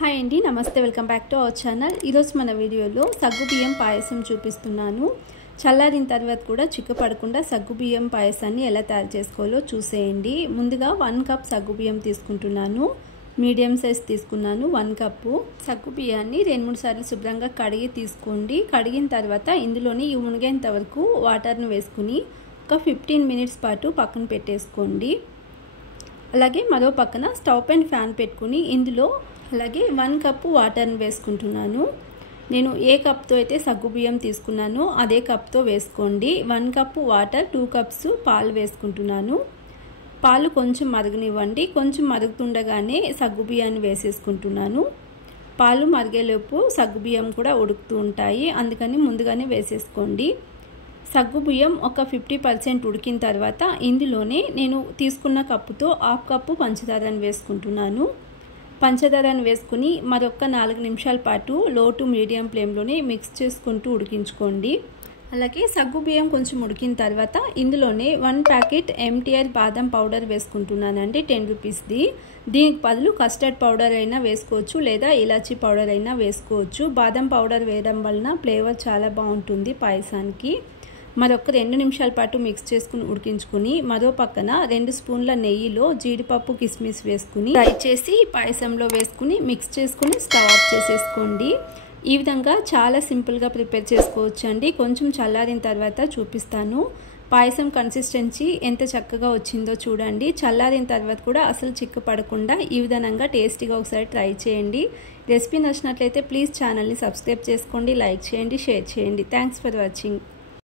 Hi అండి, నమస్తే. Welcome back to our channel. ఈరోజు మన వీడియోలో సగ్గుబియ్యం పాయసం చూపిస్తున్నాను. చల్లారిన తర్వాత కూడా చిక్కపడకుండా సగ్గుబియ్యం పాయసాన్ని ఎలా తయారు చేసుకోవాలో చూసేయండి. ముందుగా 1 కప్ సగ్గుబియ్యం తీసుకుంటున్నాను. మీడియం సైజ్ తీసుకున్నాను. 1 కప్పు సగ్గుబియ్యాన్ని 2-3 సార్లు శుభ్రంగా కడిగి తీసుకోండి. కడిగిన తర్వాత ఇందులోని ఇవి మునిగేంత వరకు వాటర్ని వేసుకుని ఒక 15 మినిట్స్ పాటు పక్కన పెట్టేసుకోండి. అలాగే మరో పక్కన స్టవ్ పైన ఫ్యాన్ పెట్టుకుని ఇందులో అలాగే 1 కప్పు వాటర్ని వేసుకుంటున్నాను. నేను ఏ కప్తో అయితే సగ్గుబియ్యం తీసుకున్నానో అదే కప్తో వేసుకోండి. 1 కప్పు వాటర్, 2 కప్స్ పాలు వేసుకుంటున్నాను. పాలు కొంచెం మరగనివ్వండి. కొంచెం మరుగుతుండగానే సగ్గుబియ్యాన్ని వేసేసుకుంటున్నాను. పాలు మరిగేలోపు సగ్గుబియ్యం కూడా ఉడుకుతూ ఉంటాయి, అందుకని ముందుగానే వేసేసుకోండి. సగ్గుబియ్యం ఒక 50% ఉడికిన తర్వాత ఇందులోనే నేను తీసుకున్న కప్పుతో 1/2 కప్పు పంచదారని వేసుకుంటున్నాను. పంచదారని వేసుకుని మరొక 4 నిమిషాల పాటు లో టు మీడియం ఫ్లేమ్లోనే మిక్స్ చేసుకుంటూ ఉడికించుకోండి. అలాగే సగ్గుబియ్యం కొంచెం ఉడికిన తర్వాత ఇందులోనే 1 ప్యాకెట్ ఎంటీఆర్ బాదం పౌడర్ వేసుకుంటున్నానండి, 10 రూపీస్ది. దీనికి బదులు కస్టర్డ్ పౌడర్ అయినా వేసుకోవచ్చు, లేదా ఇలాచీ పౌడర్ అయినా వేసుకోవచ్చు. బాదం పౌడర్ వేయడం వలన ఫ్లేవర్ చాలా బాగుంటుంది పాయసానికి. మరొక 2 నిమిషాల పాటు మిక్స్ చేసుకుని ఉడికించుకుని మరో పక్కన 2 స్పూన్ల నెయ్యిలో జీడిపప్పు కిస్మిస్ వేసుకుని ఫ్రై చేసి పాయసంలో వేసుకుని మిక్స్ చేసుకుని స్టవ్ ఆఫ్ చేసేసుకోండి. ఈ విధంగా చాలా సింపుల్గా ప్రిపేర్ చేసుకోవచ్చు అండి. కొంచెం చల్లారిన తర్వాత చూపిస్తాను. పాయసం కన్సిస్టెన్సీ ఎంత చక్కగా వచ్చిందో చూడండి. చల్లారిన తర్వాత కూడా అసలు చిక్కపడకుండా ఈ విధంగా టేస్టీగా ఒకసారి ట్రై చేయండి. రెసిపీ నచ్చినట్లయితే ప్లీజ్ ఛానల్ని సబ్స్క్రైబ్ చేసుకోండి, లైక్ చేయండి, షేర్ చేయండి. Thanks for watching.